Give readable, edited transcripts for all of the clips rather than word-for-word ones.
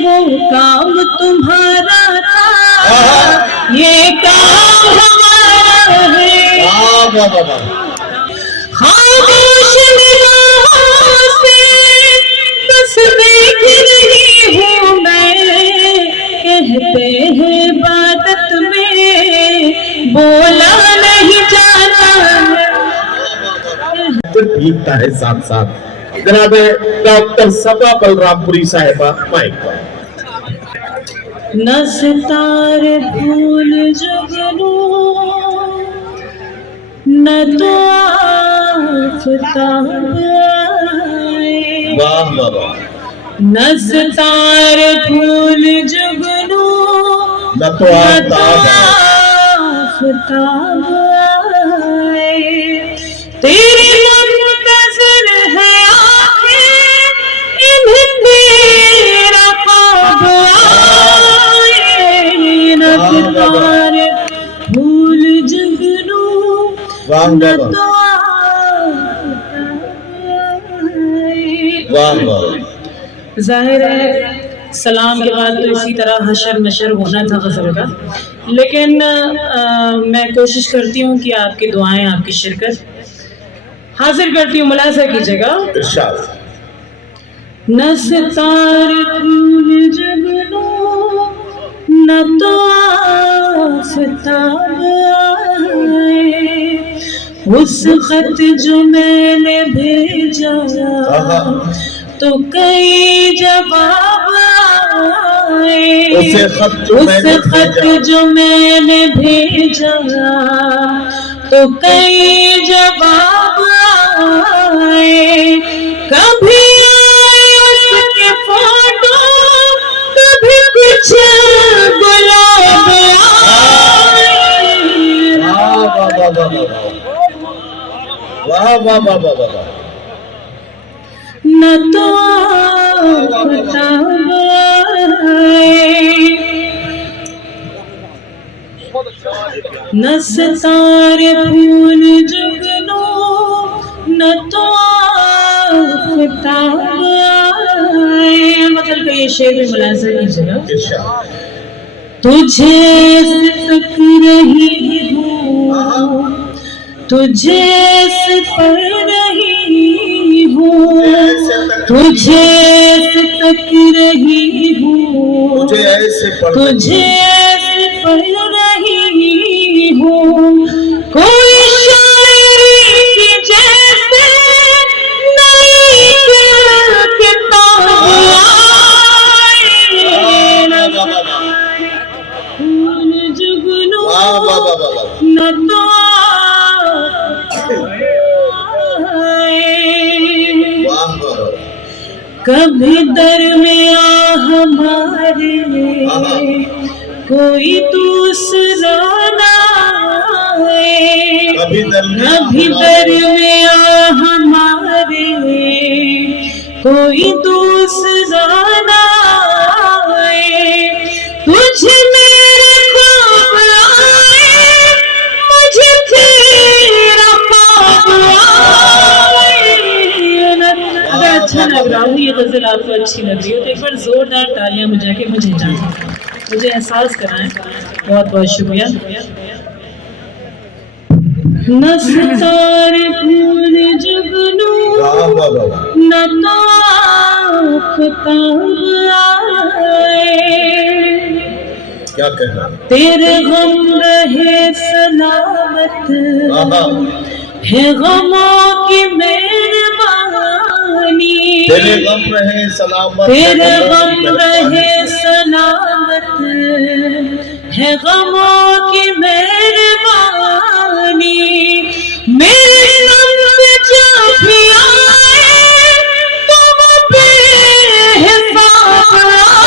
वो काम तुम्हारा था, ये काम हमारा है। खामोश निगाहों से बस देख रही हूँ मैं, कहते हैं इबादत में बोला नहीं जाता। भीगता है साथ साथ। जनाब डॉक्टर सबा बलरामपुरी साहिबा माइक पर। न सितारे फूल जुगनू, न तो आफताब आए। वाह वाह वाह। न सितारे फूल जुगनू, न तो आफताब आए। तेरी मुंतज़िर है आँखें, इन्हें तेरा ख्वाब आए। न सितारे फूल जुगनू, न तो वाह वाह। ज़ाहिर है सलाम के बाद तो इसी तरह हशर नशर होना था गज़ल का, लेकिन मैं कोशिश करती हूँ कि आपकी दुआएं, आपकी शिरकत हासिल करती हूँ। मुलाज़ा कीजिएगा। न सितारे फूल जुगनू, न तो आफताब आए। उस खत जो मैंने भेजा तो कई जवाब आए। उस खत जो मैंने भेजा तो कई जवाब आए। कभी उसके फोटो, कभी कुछ गुलाब आए। वाह वाह वाह वाह वाह। न तो आफताब आए, न सितारे फूल जुगनू, न तो आफताब आए। मतलब कि ये शेर में मुलाज़ा कीजिएगा। तुझे सितक रही हूँ, तुझे सितक रही हूँ, तुझे सितक रही हूँ, तुझे ऐसे पढ़ रही हूँ। कोई शायरी की जैसे नई किताब फूल जुगनू, न तो कभी दर में आ हमारे कोई दूसरा ना आए। कभी दर में आ हमारे कोई दूसरा ना आए। तुझे मेरे ख्वाब आए, मुझे तेरा ख्वाब आए। अच्छा लग रहा हूँ, ये गज़ल आपको अच्छी लग रही हो तो एक बार जोरदार तालियां बजा के मुझे एहसास कराएं। बहुत बहुत शुक्रिया। न सितारे फूल जुगनू, न तो आफताब आए। क्या कहना? तेरे गम रहे सलामत है गमों की मेहरबानी। तेरे गम रहे सलामत, तेरे गम रहे सलामत है गमों की मेहरबानी। मेरे गम पे जब भी आए तो वो बेहिसाब आए।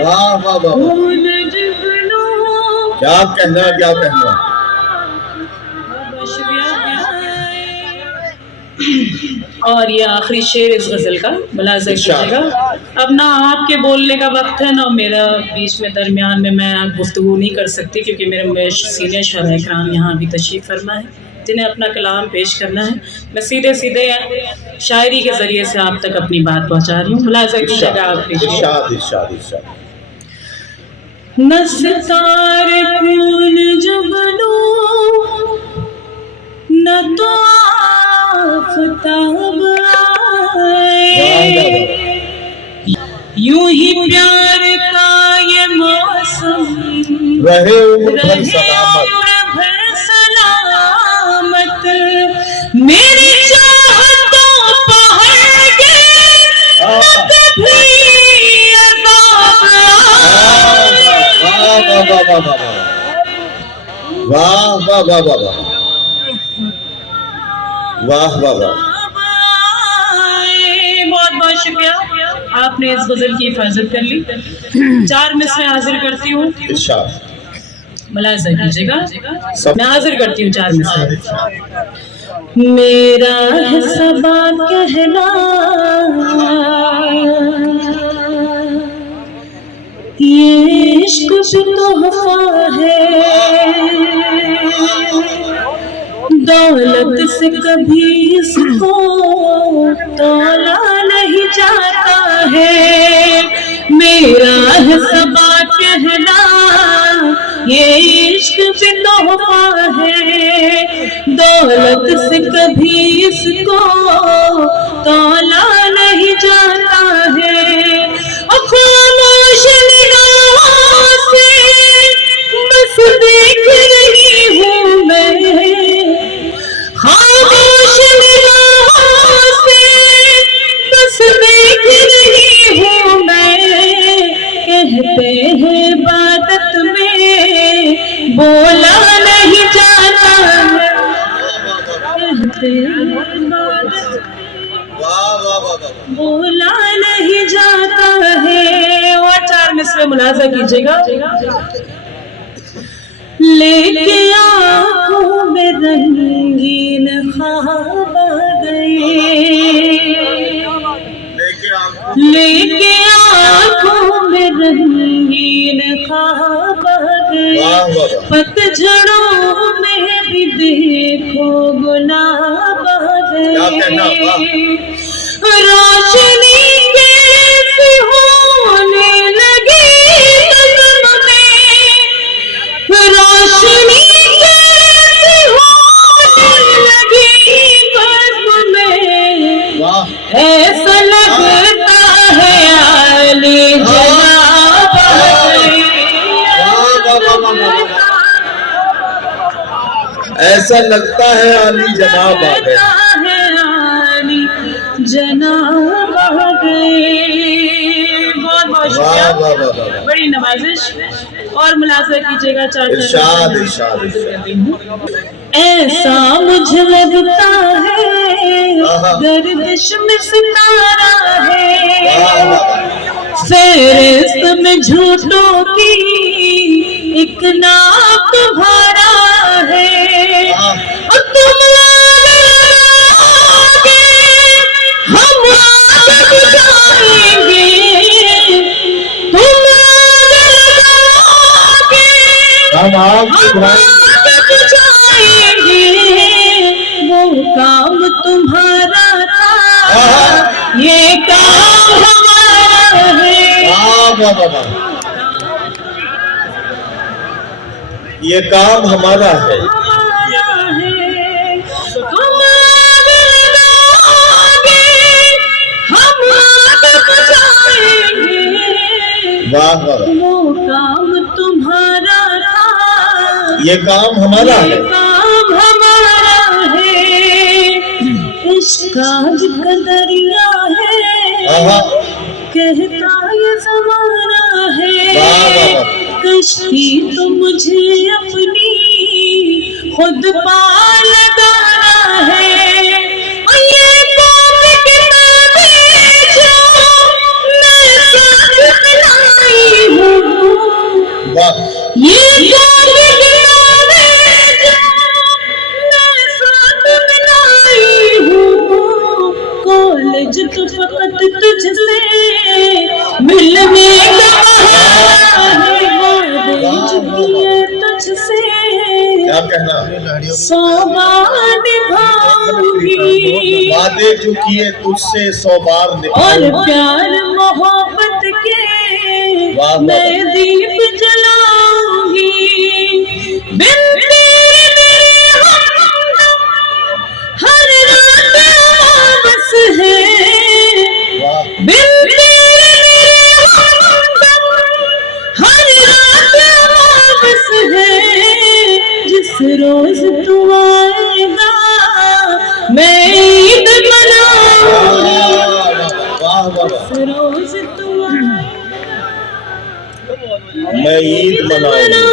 वाह वाह वाह। फूल जुगनू, क्या कहना, क्या कहना। और ये आखिरी शेर इस गज़ल का, मुलाज़ा कीजिएगा। अब ना आपके बोलने का वक्त है ना मेरा बीच में दरमियान में मैं गुफ्तगू नहीं कर सकती, क्योंकि मेरे सीनियर शहरा इकराम यहाँ भी तशरीफ़ फरमा है। جنہیں اپنا کلام پیش کرنا ہے. میں سیدھے سیدھے شاعری کے ذریعے سے آپ تک اپنی بات پہنچا رہی ہوں. ملاحظہ کیجیے گا آپ. ارشاد ارشاد ارشاد. نہ ستارے پھول جگنو نہ تو آفتاب آئے، یوں ہی پیار کا یہ موسم رہے عمر رہے بھر سلامت. عمر بھر سلامت، میری چاہتوں پہر کے نہ کبھی عذاب آئے. واہ واہ واہ واہ واہ واہ واہ واہ. بہت بہت شکریہ، آپ نے اس غزل کی حفاظت کر لی. 4 مصریں حاضر کرتی ہوں، ارشاد. ملاحظہ کیجیے گا. میں حاضر کرتی ہوں 4 مصریں. میرا ہے صبا کہنا یہ عشق بھی تحفہ ہے، دولت سے کبھی اس کو تولا نہیں جاتا ہے. میرا ہے صبا کہنا یہ عشق بھی تحفہ ہے، دولت سے کبھی اس کو تولا نہیں جاتا ہے. خاموش نگاہوں سے بس دیکھ رہی ہوں میں، خاموش نگاہوں سے بس دیکھ رہی ہوں میں. کہتے ہیں عبادت میں بولا نہیں جاتا ہے، کہتے ہیں عبادت بولا نہیں جاتا ہے. اور 4 مصرے ملاحظہ کیجیے گا. لے کے آنکھوں میں رنگین خواب آ گئے، لے کے آنکھوں میں رنگین خواب آ گئے. پتجھڑوں میں بھی دیکھو گلاب آ گئے. روشنی کیسی ہونے لگی نظم میں، روشنی کیسی ہونے لگی نظم میں. ایسا لگتا ہے عالی جناب ایسا لگتا ہے عالی جناب آ گئے. جناب آ گئے. بہت بہت شکریہ، بڑی نوازش. اور ملاحظہ کیجیے گا. 4 ارشاد ارشاد. ایسا مجھے لگتا ہے گردش میں ستارہ ہے، فہرست میں جھوٹوں کی ایک نام تمہارا ہے. تم آگے ہم آگے بجائیں گے، تم آگے ہم آپ ہم آگے بجائیں گے. وہ کام تمہارا تھا یہ کام ہمارا ہے. یہ کام ہمارا ہے. واہ واہ. وہ کام تمہارا تھا یہ کام ہمارا ہے. کام ہمارا ہے. عشق آج کا دریا ہے کہتا یہ زمانہ ہے. کشتی تو مجھے اپنی خود پار لگانا ہے. یہ قوم کتابیں جو میں ساتھ لائی ہوں، یہ قوم کتابیں جو میں ساتھ لائی ہوں. کالج تو فقط تجھ سے ملنے کا بہانا ہے، تجھ سے क्या कहना? 100 बार निभाऊंगी वादे जो किए तुझसे 100 बार और निभाऊंगी। प्यार मोहब्बत के वाह, वाह। मैं दीप जलाऊंगी बिन तेरे मेरे हमदम हर रात बस है वाह, बिन तेरे मेरे हमदम हर रात बस है जिस रोज तू आएगा मैं ईद मनाऊंगी वाह, वाह, वाह। रोज तू आएगा मैं ईद मनाऊंगी।